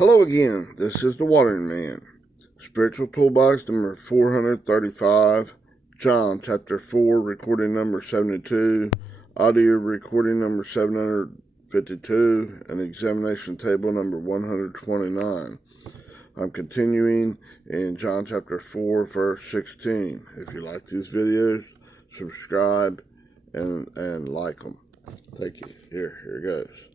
Hello again, this is the Watering Man. Spiritual Toolbox number 435, John chapter 4, recording number 72, audio recording number 752, and examination table number 129. I'm continuing in John chapter 4, verse 16. If you like these videos, subscribe and like them. Thank you. Here it goes.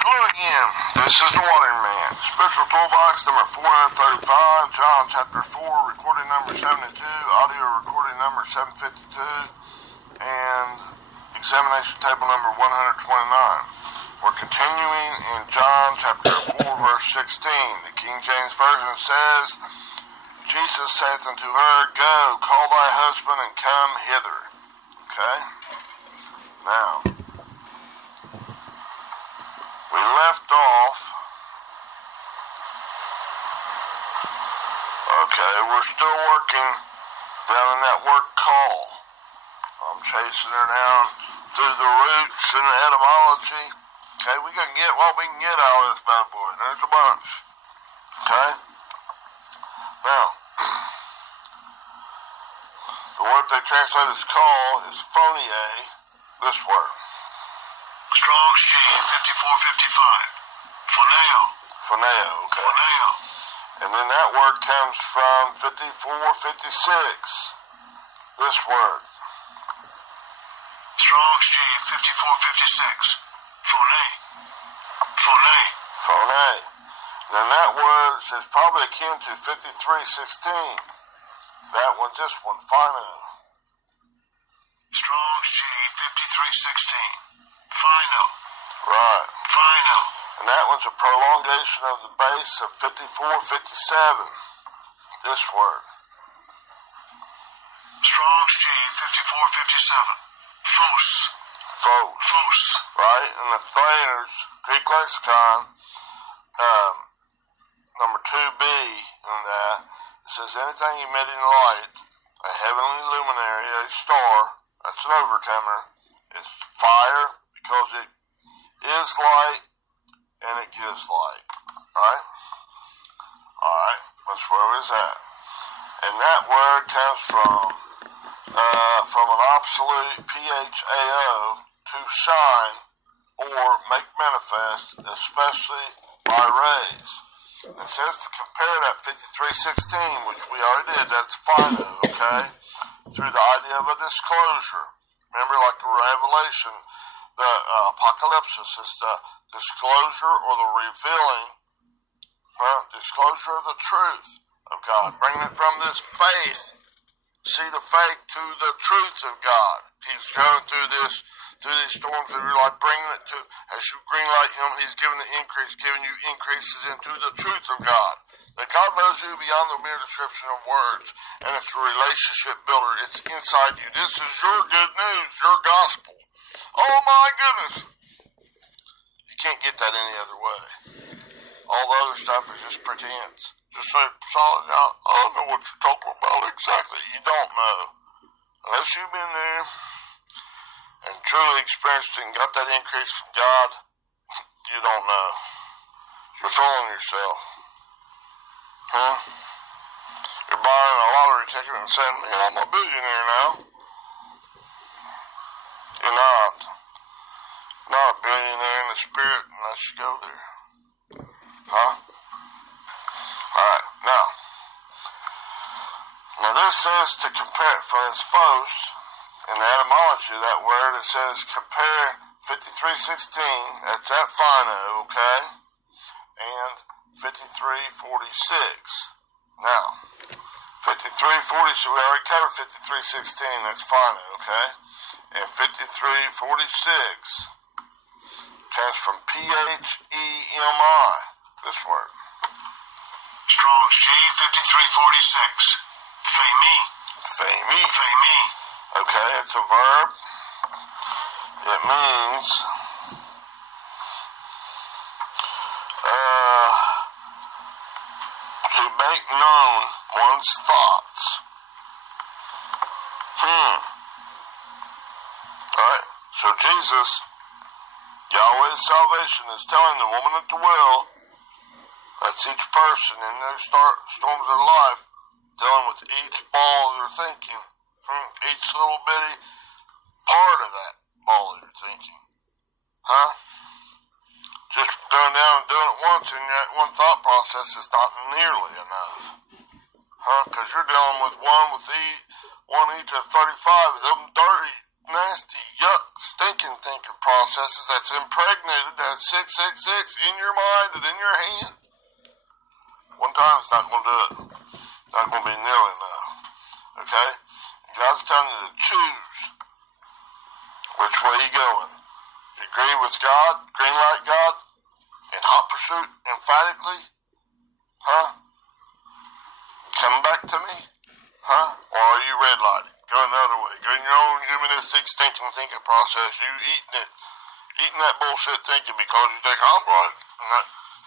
Hello again, this is the Watering Man. Spiritual Toolbox number 435, John chapter 4, recording number 72, audio recording number 752, and examination table number 129. We're continuing in John chapter 4, verse 16. The King James Version says, Jesus saith unto her, Go, call thy husband and come hither. Okay? Now, we left off. Okay, we're still working down in that word call. I'm chasing her down through the roots and the etymology. Okay, we can get what we can get out of this bad boy. There's a bunch. Okay? Now, the word they translate as call is phoniae, this word. Strong's G 5455. Phoneo, Okay. Phoneo. And then that word comes from 5456. This word. Strong's G 5456. Phone. Then that word is probably akin to 5316. That one, this one, phino. Strong's G 5316. Phino. Right. Phino. And that one's a prolongation of the base of 5457. This word. Strong's G 5457. Phos. Right? And the Thayer's Greek lexicon, number 2b in that, it says anything emitting light, a heavenly luminary, a star, that's an overcomer, is fire because it is light and it gives light. Alright? Alright, that's where it was at. And that word comes from an obsolete PHAO, to shine or make manifest, especially by rays. It says to compare that 5316, which we already did, that's phino, okay? Through the idea of a disclosure. Remember, like the Revelation, the apocalypsis is the disclosure or the revealing, disclosure of the truth of God. Bringing it from this faith, seed of faith, to the truth of God. He's going through these storms of your life, bringing it to, as you greenlight him, he's giving the increase, giving you increases into the truth of God. That God knows you beyond the mere description of words, and it's a relationship builder. It's inside you. This is your good news, your gospel. Oh my goodness. You can't get that any other way. All the other stuff is just pretense. Just say, solid, I don't know what you're talking about exactly. You don't know. Unless you've been there and truly experienced it and got that increase from God, you don't know. You're fooling yourself. You're buying a lottery ticket and saying, man, I'm a billionaire now. You're not. Not a billionaire in the spirit unless you go there. Alright, now this says to compare, for this phos, in the etymology of that word, it says compare 5316, that's that phino, okay, and 5346. Now, 5346, we already covered 5316, that's phino, okay, and 5346 comes from PHEMI, this word. Strong's G 5346. Phemi. Okay, it's a verb. It means to make known one's thoughts. Alright, so Jesus, Yahweh's salvation, is telling the woman at the well That's each person in those storms of life dealing with each ball of their thinking. Each little bitty part of that ball of your thinking. Huh? Just going down and doing it once in that one thought process is not nearly enough. Huh? Because you're dealing with one each of 35 of them dirty, nasty, yuck, stinking thinking processes that's impregnated that 666 in your mind and in your hand. One time it's not going to do it. Not going to be nearly enough. Okay? And God's telling you to choose which way you going. You agree with God, green light God, in hot pursuit, emphatically? Huh? Coming back to me? Huh? Or are you red lighting? Go another way. Go in your own humanistic stinking thinking process. You eating that bullshit thinking because you think I'm right. And that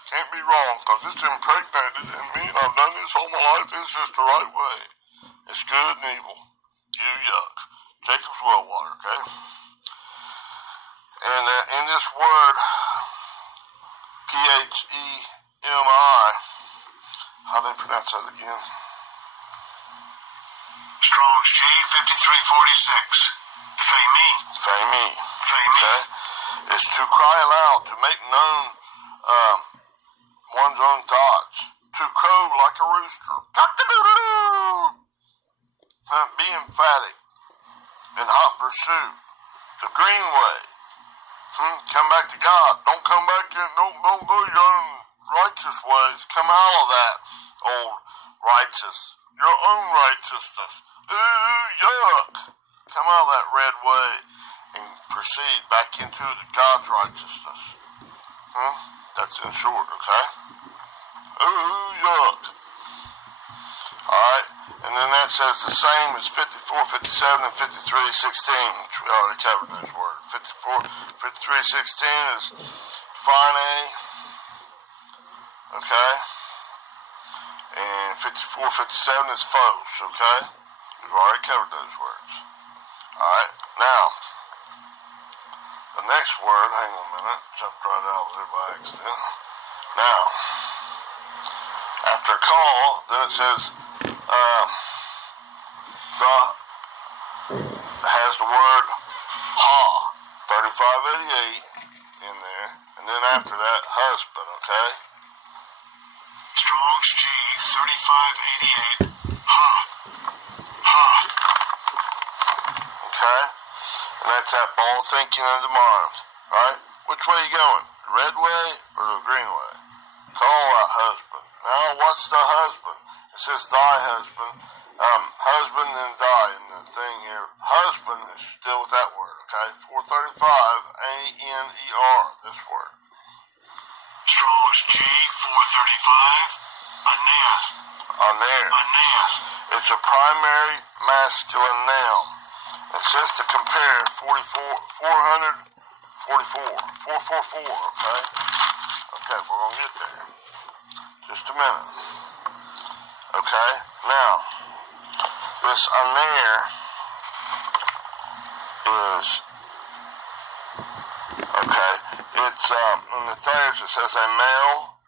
can't be wrong because it's impregnated in me and I've done this all my life. It's just the right way. It's good and evil. You yuck. Jacob's well water, okay? And in this word, Phemi, how do they pronounce that again? Strong's G 5346. Phemi. Okay? Is to cry aloud, to make known one's own thoughts, to crow like a rooster. Cock-a-doodle-doo! Be emphatic in hot pursuit. The green way. Come back to God. Don't come back in. Don't go your own righteous ways. Come out of that old your own righteousness. Ooh, yuck. Come out of that red way and proceed back into God's righteousness. That's in short, okay? Ooh, yuck. Alright, and then that says the same as 54, 57, and 53, 16, which we already covered those words. 53, 16 is fine A, okay? And 54, 57 is faux, okay? We've already covered those words. Alright, now, the next word, hang on a minute, jumped right out there by accident. Now, after call, then it says, God has the word ha, 3588 in there, and then after that, husband, okay? Strong's G 3588. Ha. Okay? And that's that ball thinking of the mind, right? Which way you going? The red way or the green way? Call out husband. Now, what's the husband? It says thy husband. Husband and thy in the thing here. Husband is still with that word, okay? 435, A-N-E-R, this word. Strong's G 435. Aner. It's a primary masculine noun. It says to compare 444, okay? Okay, we're going to get there. Just a minute. Okay, now, this aner is, okay, it's, in the thirds it says a male,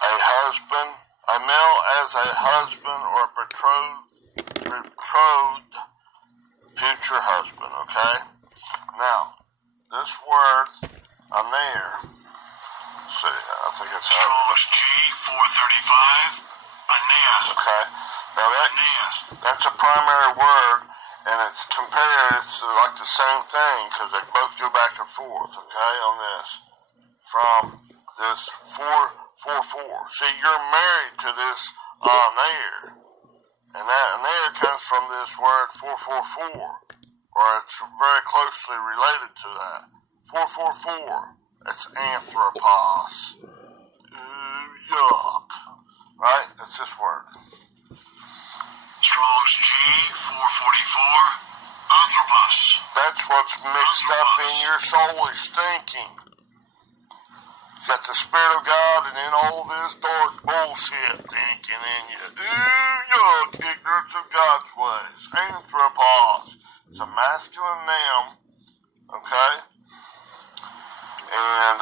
a husband, a male as a husband or betrothed future husband, okay? Now, this word, aner, see, I think it's Strong's G 435. Aner. Okay. Now that's a primary word, and it's compared. It's like the same thing because they both go back and forth. Okay, on this from this 444. See, you're married to this aner, and that aner comes from this word 444, or it's very closely related to that. 444. It's anthropos. Yuck. Right? That's this word. Strong's G 444. Anthropos. That's what's mixed up in your soulish thinking. You got the Spirit of God and then all this dark bullshit thinking in you. Yuck. Ignorance of God's ways. Anthropos. It's a masculine noun. Okay? And,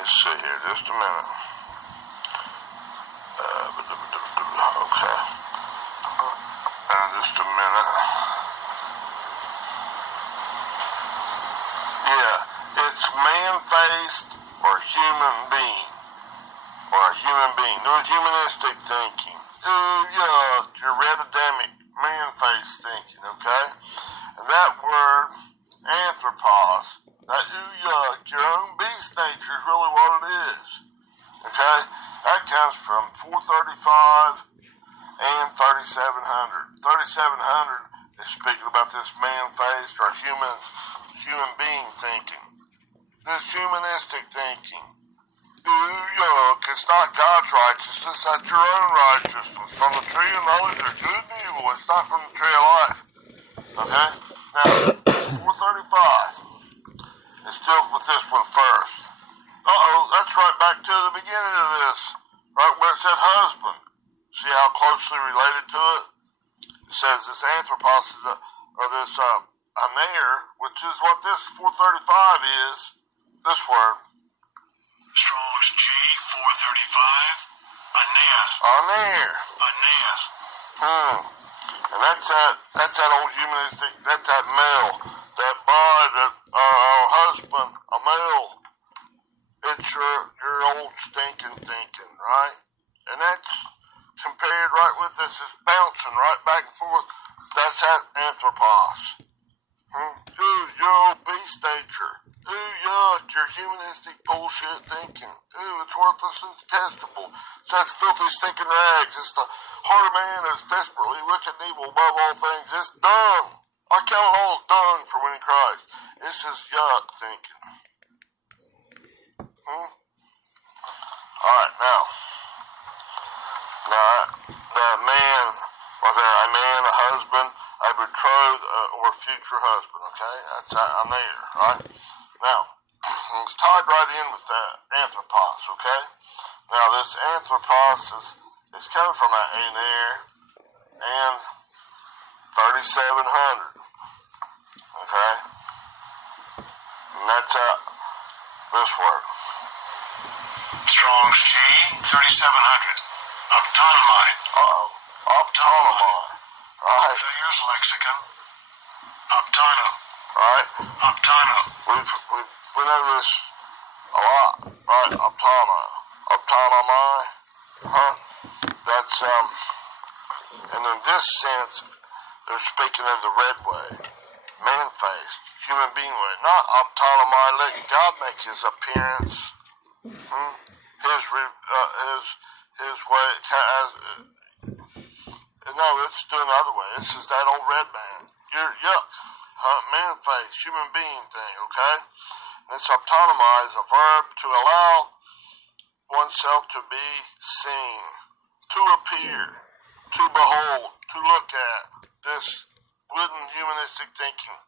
it's see here, just a minute. Okay. Just a minute. Yeah, it's man-faced or human being. Or a human being. No humanistic thinking. Ooh, yuck, your redademic man-faced thinking, okay? And that word, anthropos, that ooh, yuck, your own beast nature is really what it is. Okay? That comes from 435 and 3700. 3700 is speaking about this man-faced or human being thinking. This humanistic thinking. Ooh, yuck, it's not God's righteousness, that's your own righteousness. From the tree of knowledge of good and evil, it's not from the tree of life. Okay? Now, 435. It deals with this one first. That's right back to the beginning of this. Right where it said husband. See how closely related to it? It says this anthropos is aner, which is what this 435 is. This word. Strong's G435. Anea. Aner. Anea. And that's that old humanistic, that's that male, that bride, that husband, a male. It's your old stinking thinking, right? And that's compared right with this, is bouncing right back and forth. That's that anthropos. Ooh, your old beast nature. Ooh, yuck, your humanistic bullshit thinking. Ooh, it's worthless and detestable. It's that filthy stinking rags. It's the heart of man is desperately wicked and evil above all things. It's dung. I count it all as dung for winning Christ. It's just yuck thinking. Alright, now, the man, whether a man, a husband, a betrothed, or future husband, okay? That's I'm there, right? Now, it's tied right in with that anthropos, okay? Now, this anthropos is coming from an aner and 3700, okay? And that's this word. Strong's G3700. Optonomai. Optonomai. Right. Thayer's lexicon. Optono. Right. Optono. We've went over this a lot. Right. Optonomai. That's and in this sense, they're speaking of the red way, man-faced, human being way, not optonomai, letting God make His appearance. His way, no, it's doing the other way. This is that old red man. You're yuck, man face, human being thing, okay? And this optonomai is a verb to allow oneself to be seen, to appear, to behold, to look at. This wooden humanistic thinking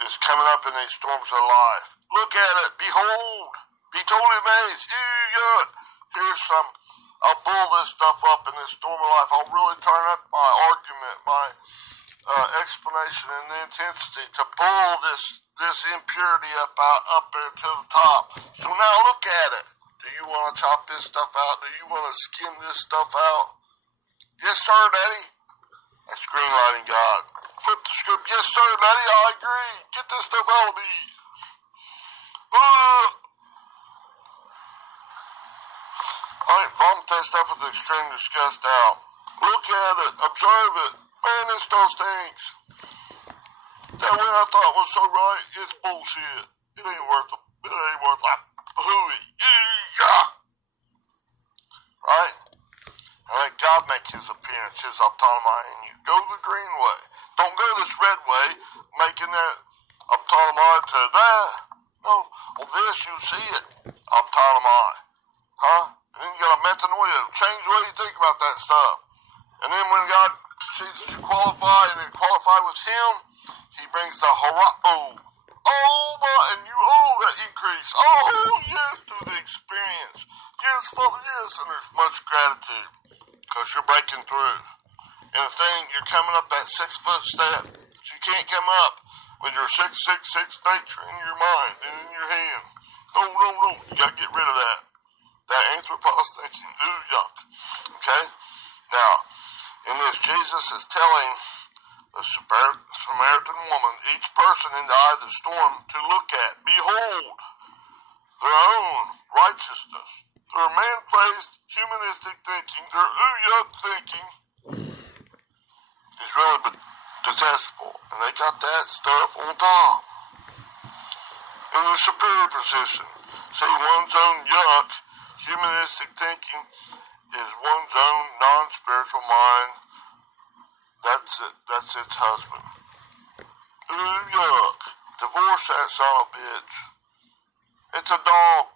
is coming up in these storms of life. Look at it, behold, be totally amazed. Ew, yuck. Here's some. I'll bull this stuff up in this storm of life. I'll really turn up my argument, my explanation, and the intensity to bull this impurity up there to the top. So now look at it. Do you want to chop this stuff out? Do you want to skim this stuff out? Yes, sir, Daddy. That's greenlighting God. Flip the script. Yes, sir, Daddy. I agree. Get this stuff out of me. Alright, vomit that stuff with extreme disgust out. Look at it, observe it. Man, this stuff stinks. That way I thought was so right, it's bullshit. It ain't worth a hooey. Yeah. Right? And let God make His appearance, His optonomai in you. Go the green way. Don't go this red way, making that optonomai to that. No, well this you see it. Optonomai. And then you got a metanoia, change the way you think about that stuff. And then when God sees that you qualify and you qualify with Him, He brings the horao. And you that increase. Yes, through the experience. Yes, Father, yes. And there's much gratitude because you're breaking through. And the thing, you're coming up that 6-foot step that you can't come up with your 666 nature in your mind and in your hand. No. You gotta get rid of that. That anthropos thinking, ooh, yuck. Okay? Now, in this, Jesus is telling the Samaritan woman, each person in the eye of the storm, to look at, behold, their own righteousness, their man-placed humanistic thinking, their ooh, yuck thinking, is really detestable. And they got that stuff on top. In the superior position, say one's own yuck, humanistic thinking is one's own non-spiritual mind. That's it. That's its husband. Ooh, yuck. Divorce that son of a bitch. It's a dog.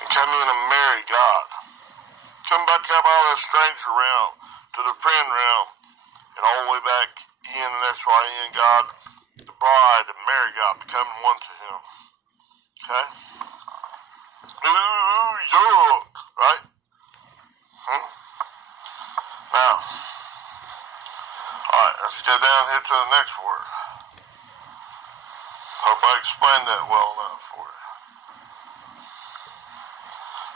And come in and marry God. Come back up out of the stranger realm to the friend realm and all the way back in, and that's why in God, the bride, and marry God, becoming one to him. Okay? Ooh, yuck. Right? Now, alright, let's go down here to the next word. Hope I explained that well enough for you.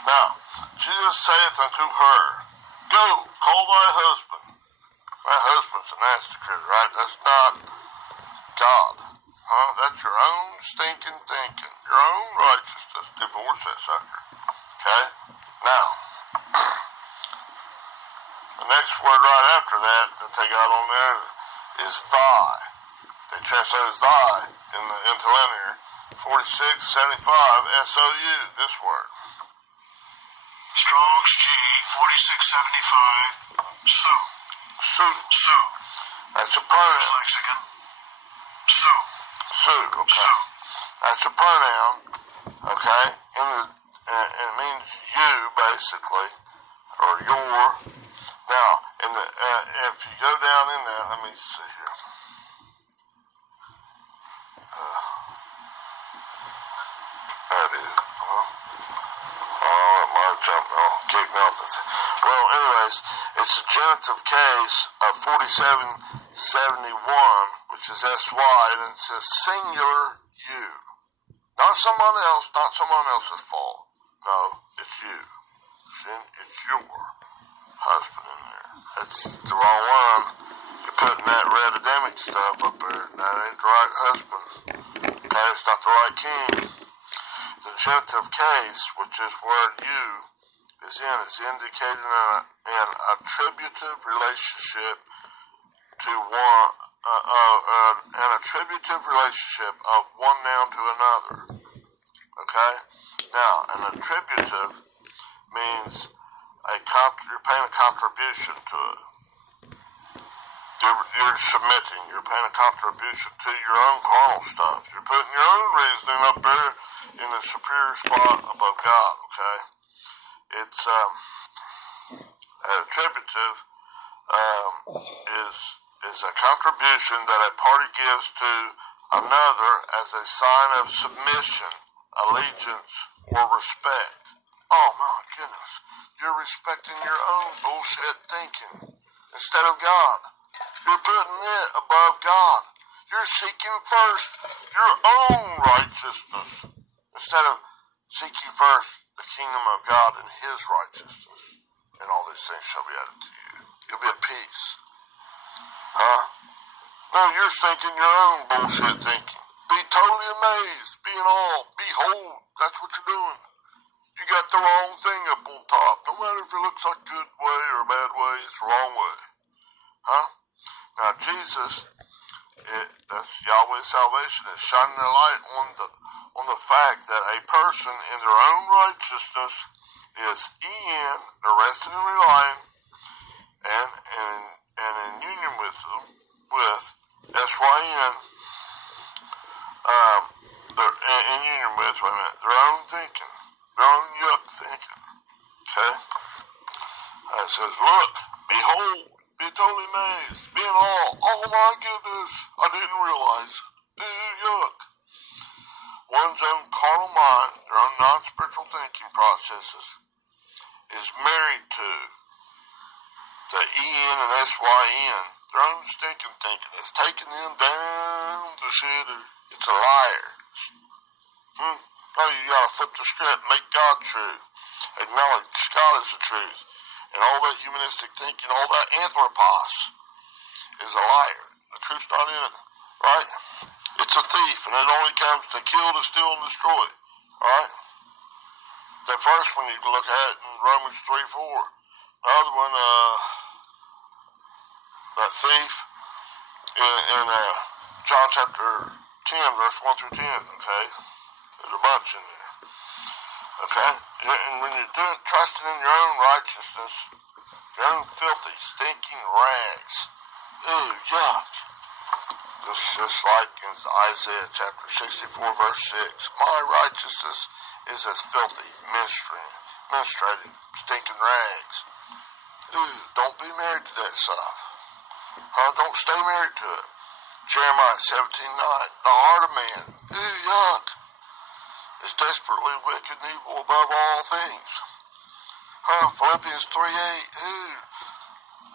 Now, Jesus saith unto her, Go, call thy husband. That husband's a nasty critter, right? That's not God. Huh? That's your own stinking thinking. Your own righteousness. Divorce that sucker. Okay? Now, the next word right after that they got on there is thy. They translate as thy in the interlinear. 4675 SOU, this word. Strong's G 4675. Sue. Sue. That's a pronoun. Lexicon. Sue. Sue, okay. Sue. That's a pronoun, okay? It means you, basically, or your. Now, if you go down in there, let me see here. There it is. Kick me off the well, anyways, it's a genitive case of 4771, which is SY, and it says singular you. Not someone else, not someone else's fault. No, it's you. It's your husband in there. That's the wrong one. You're putting that red Adamic stuff up there. That ain't the right husband. Okay, it's not the right king. The genitive case, which is where you is indicating an attributive relationship to one, an attributive relationship of one noun to another. Okay? Now, an attributive means you're paying a contribution to it. You're submitting. You're paying a contribution to your own carnal stuff. You're putting your own reasoning up there in the superior spot above God, okay? It's, attributive, is a contribution that a party gives to another as a sign of submission, allegiance, or respect. Oh my goodness. You're respecting your own bullshit thinking instead of God. You're putting it above God. You're seeking first your own righteousness instead of seeking first the kingdom of God and his righteousness. And all these things shall be added to you. You'll be at peace. Huh? No, you're thinking your own bullshit thinking. Be totally amazed. Be in awe. Behold. That's what you're doing. You got the wrong thing up on top. No matter if it looks like a good way or a bad way, it's the wrong way. Huh? Now, Jesus, that's Yahweh's salvation, is shining a light on the fact that a person in their own righteousness is they're resting and relying, and in union with S-Y-N, they're in union with, their own thinking, their own yuck thinking, okay? It says, look, behold, be totally amazed, be in awe, oh my goodness, I didn't realize, yuck. One's own carnal mind, their own non-spiritual thinking processes, is married to the E-N and S-Y-N, their own stinking thinking. It's taking them down the shitter. It's a liar. No, you gotta flip the script, make God true. Acknowledge God is the truth. And all that humanistic thinking, all that anthropos is a liar. The truth's not in it, right? It's a thief, and it only comes to kill, to steal, and destroy, right? That first one you can look at in Romans 3:4. The other one, that thief in John chapter 10, verse 1 through 10, okay? There's a bunch in there, okay? And when you're trusting in your own righteousness, your own filthy, stinking rags, ooh, yuck. Just like in Isaiah chapter 64, verse 6, my righteousness is as filthy, menstruated, stinking rags. Ooh, don't be married to that stuff. Don't stay married to it. Jeremiah 17:9, the heart of man, ooh, yuck, is desperately wicked and evil above all things. Philippians 3:8, ooh,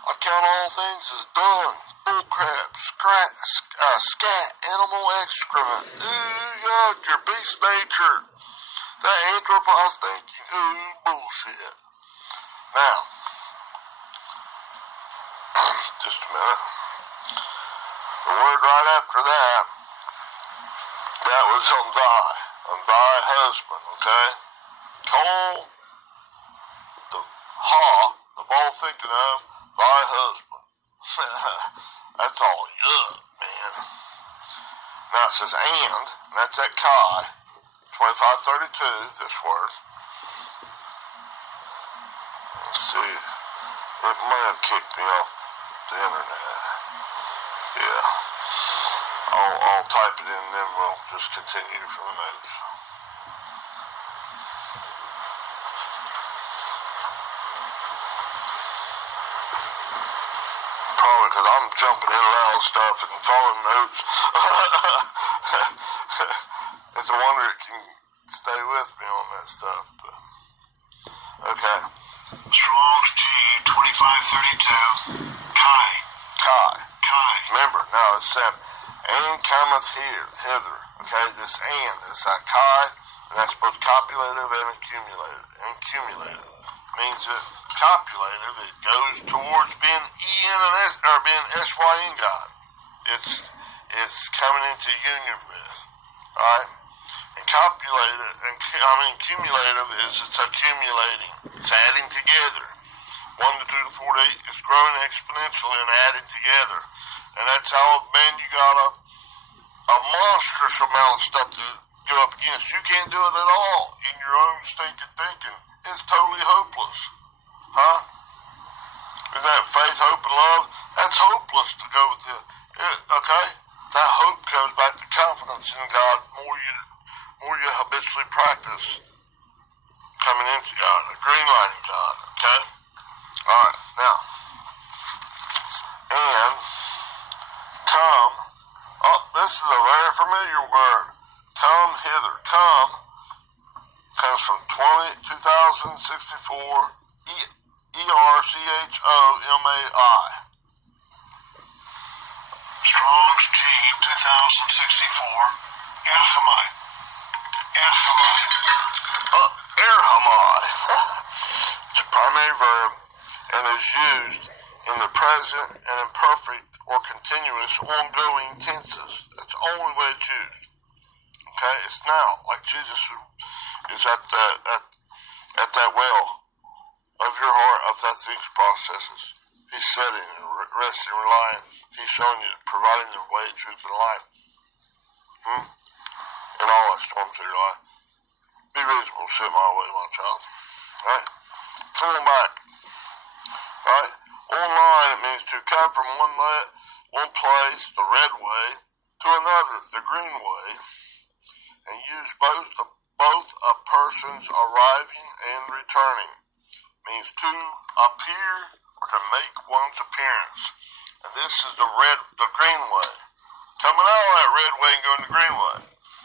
I count all things as dung, bullcrap, scat, animal excrement, ooh, yuck, your beast nature, that anthropos thinking, ooh, bullshit. Now, just a minute. The word right after that was on thy husband, okay? Call the ball thinking of thy husband. That's all yuck, man. Now it says and that's at Kai, 25:32, this word. Let's see. It might have kicked me off the internet. Yeah. I'll type it in and then we'll just continue from the notes. Probably because I'm jumping in and out of stuff and following notes. It's a wonder it can stay with me on that stuff. But, okay. Strong's G 2532. Kai. Remember, now it's said, and cometh hither. Okay, this and is that Kai, and that's both copulative and accumulative. Means that copulative, it goes towards being en and s, or being sy in God. It's coming into union with, right? And cumulative is it's accumulating. It's adding together. 1 to 2 to 4 to 8 is growing exponentially and adding together. And that's how, man, you got a monstrous amount of stuff to go up against. You can't do it at all in your own stinking thinking. It's totally hopeless. Is that faith, hope, and love? That's hopeless to go with it. Okay? That hope comes back to confidence in God. More you habitually practice coming into God, green lighting God, okay? Alright, now, and come, this is a very familiar word, come hither, come, comes from 2064, ERCHOMAI. Strong's G 2064, Erhamai. Erhamai. It's a primary verb and is used in the present and imperfect or continuous ongoing tenses. That's the only way it's used. Okay, it's now, like Jesus is at that well of your heart, of that things processes. He's setting and resting, relying. He's showing you, providing the way, truth, and life. In all that storms of your life. Be reasonable, sit my way, my child. Right? Come on back. Right? Online, it means to come from one place, the red way, to another, the green way, and use both a person's arriving and returning. Means to appear or to make one's appearance. And this is the green way. Coming out of that red way and going the green way.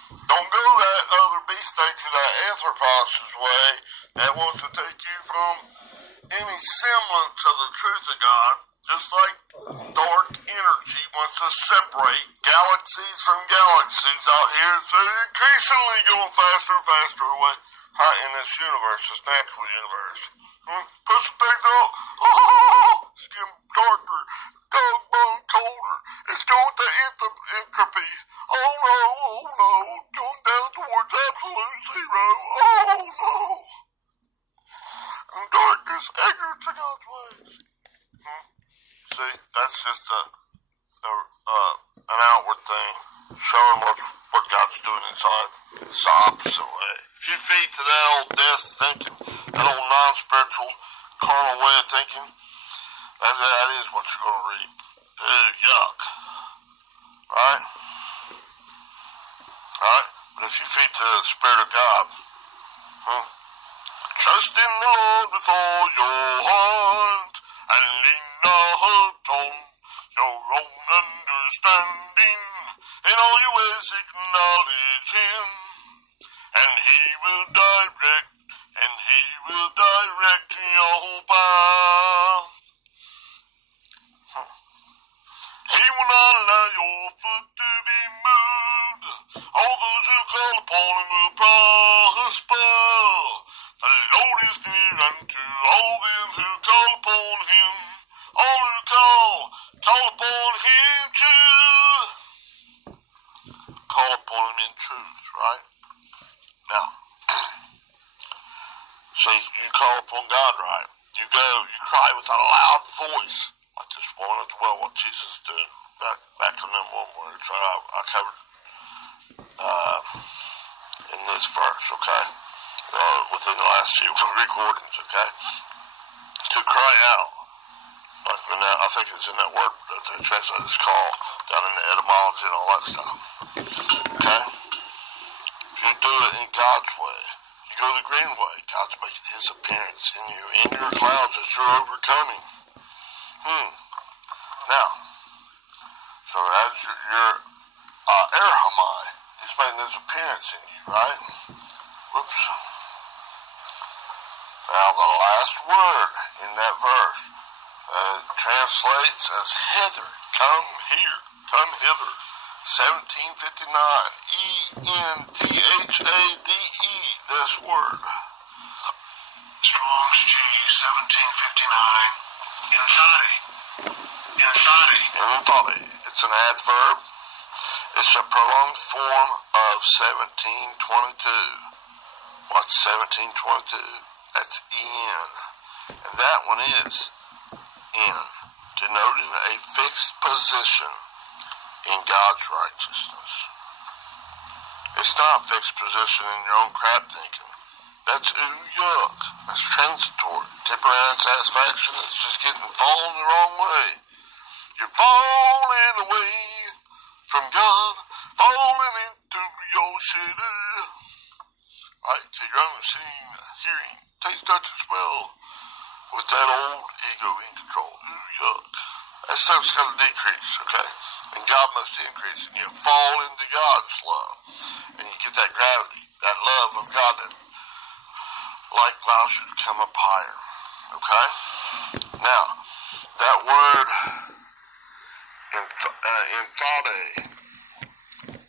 Don't go that other beast nature, that anthropos' way that wants to take you from any semblance of the truth of God Just like dark energy wants to separate galaxies from galaxies out here, so increasingly going faster and faster away in this universe, this natural universe. Pushing things up. Oh, it's getting darker, doggone colder. It's going to entropy. Oh no, going down towards absolute zero. Oh no. And darkness, ignorance of God's ways. See, that's just an outward thing, showing what God's doing inside. It's the opposite way. If you feed to that old death thinking, that old non-spiritual, carnal way of thinking, that is what you're going to reap. Ew, yuck. Right? But if you feed to the Spirit of God, trust in the Lord with all your heart, and lean not on your own understanding. In all your ways acknowledge Him, and He will direct your path. He will not allow your foot to be moved. All those who call upon Him will prosper. The Lord is near unto all them who call upon Him. All who call upon Him too. Call upon Him in truth, right? Now, see, you call upon God, right? You go, you cry with a loud voice, like this woman at the well, what Jesus is doing. Back on them one words, right? I covered in this verse, okay? Within the last few recordings, okay? To cry out. Like I think it's in that word that they translate as call, down in the etymology and all that stuff. Okay? If you do it in God's way, you go the green way, God's making His appearance in you, in your clouds as you're overcoming. Now, so as your Erhamai, He's making His appearance in you, right? Whoops. Now the last word in that verse translates as hither, come here, come hither. 1759, E-N-T-H-A-D-E, this word. Strong's G 1759. Infati. It's an adverb. It's a prolonged form of 1722. What's 1722? That's in. And that one is in, denoting a fixed position in God's righteousness. It's not a fixed position in your own crap thinking. That's yuck. That's transitory. Temporary unsatisfaction. It's just falling the wrong way. You're falling away from God, falling into your city. Right, to your own seeing, hearing, taste, touch, and smell, with that old ego in control. Yuck. That stuff's got to decrease, okay? And God must increase, and you fall into God's love, and you get that gravity, that love of God that allows you to come up higher, okay? Now, that word infade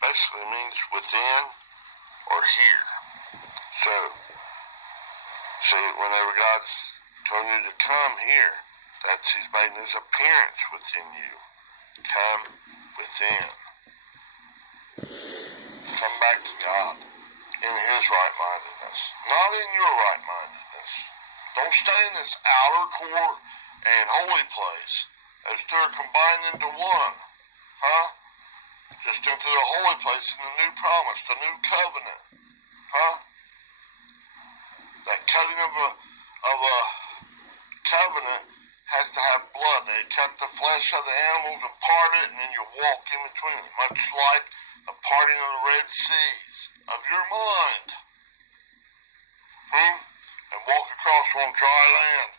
basically means within or here. So, see, whenever God's telling you to come here, that's He's making His appearance within you. Come within. Come back to God in His right-mindedness, not in your right-mindedness. Don't stay in this outer court and holy place as they're combined into one. Just into the holy place in the new promise, the new covenant. That cutting of a covenant has to have blood. They cut the flesh of the animals and part it, and then you walk in between them, much like the parting of the Red Seas of your mind. And walk across on dry land.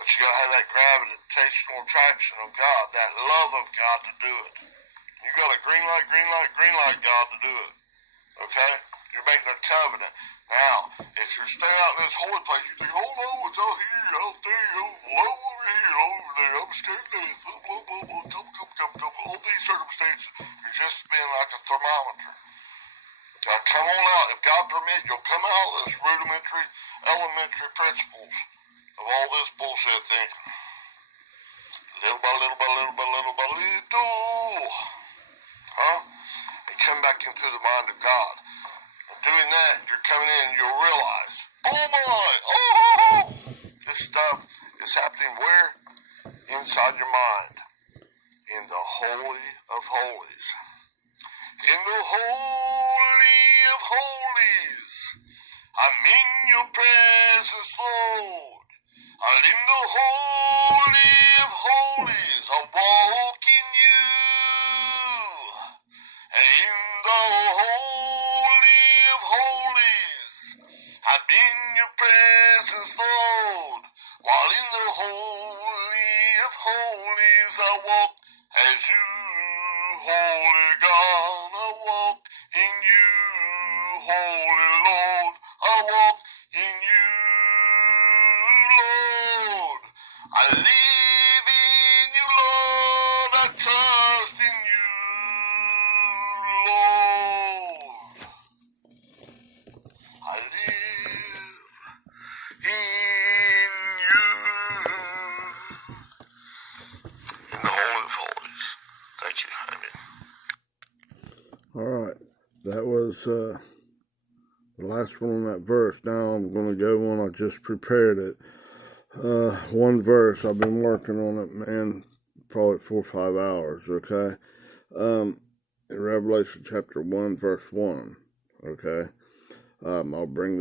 But you gotta have that gravitational attraction of God, that love of God to do it. You got a green light God to do it. Okay? You're making a covenant. Now, if you're staying out in this holy place, you think, oh no, it's out here, out there, low over here, over there, I'm scared to death, blah, blah, blah, come. All these circumstances, you're just being like a thermometer. Now come on out. If God permit, you'll come out of this elementary principles of all this bullshit thinking. Little by little by little by little by little. And come back into the mind of God. And doing that, you're coming in and you'll realize, oh my, oh, this stuff is happening where? Inside your mind. In the Holy of Holies. In the Holy of Holies, I'm in your presence, Lord. I'm in the Holy of Holies, I walk in you. In the Holy of Holies, I'm in your presence, Lord. While in the Holy of Holies, I walk as you, Holy God, I walk in you, Holy Lord, I walk in you, Lord. I live in you, Lord, I trust in you, Lord. I live in you. In the Holy of Holies. Thank you. Amen. All right, that was the last one on that verse. Now I'm going to go on. I just prepared it. One verse. I've been working on it, man, probably 4 or 5 hours, okay? In Revelation chapter 1, verse 1, okay? I'll bring that